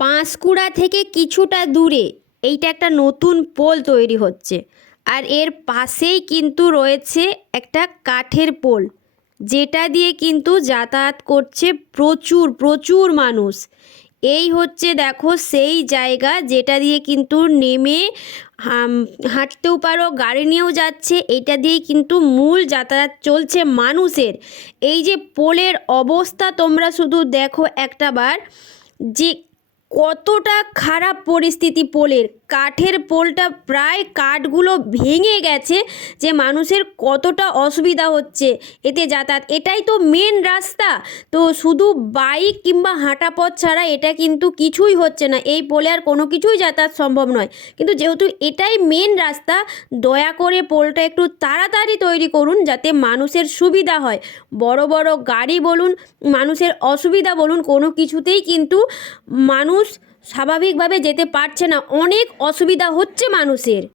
পাঁশকুড়া থেকে কিছুটা দূরে এইটা একটা নতুন পোল তৈরি হচ্ছে। আর এর পাশেই কিন্তু রয়েছে একটা কাঠের পোল, যেটা দিয়ে কিন্তু যাতায়াত করছে প্রচুর প্রচুর মানুষ। এই হচ্ছে দেখো সেই জায়গা যেটা দিয়ে কিন্তু নেমে হাঁটতেও পারো, গাড়ি নিয়েও যাচ্ছে। এইটা দিয়েই কিন্তু মূল যাতায়াত চলছে মানুষের। এই যে পোলের অবস্থা তোমরা শুধু দেখো একটাবার, যে কতটা খারাপ পরিস্থিতি পোলের। কাঠের পোলটা প্রায় কাঠগুলো ভেঙে গেছে, যে মানুষের কতটা অসুবিধা হচ্ছে এতে যাতায়াত। এটাই তো মেন রাস্তা, তো শুধু বাইক কিংবা হাঁটা পথ ছাড়া এটা কিন্তু কিছুই হচ্ছে না। এই পোলে আর কোনো কিছুই যাতায়াত সম্ভব নয়। কিন্তু যেহেতু এটাই মেন রাস্তা, দয়া করে পোলটা একটু তাড়াতাড়ি তৈরি করুন, যাতে মানুষের সুবিধা হয়। বড় বড় গাড়ি বলুন, মানুষের অসুবিধা বলুন, কোনো কিছুতেই কিন্তু মানুষ স্বাভাবিকভাবে যেতে পারছে না। অনেক অসুবিধা হচ্ছে মানুষের।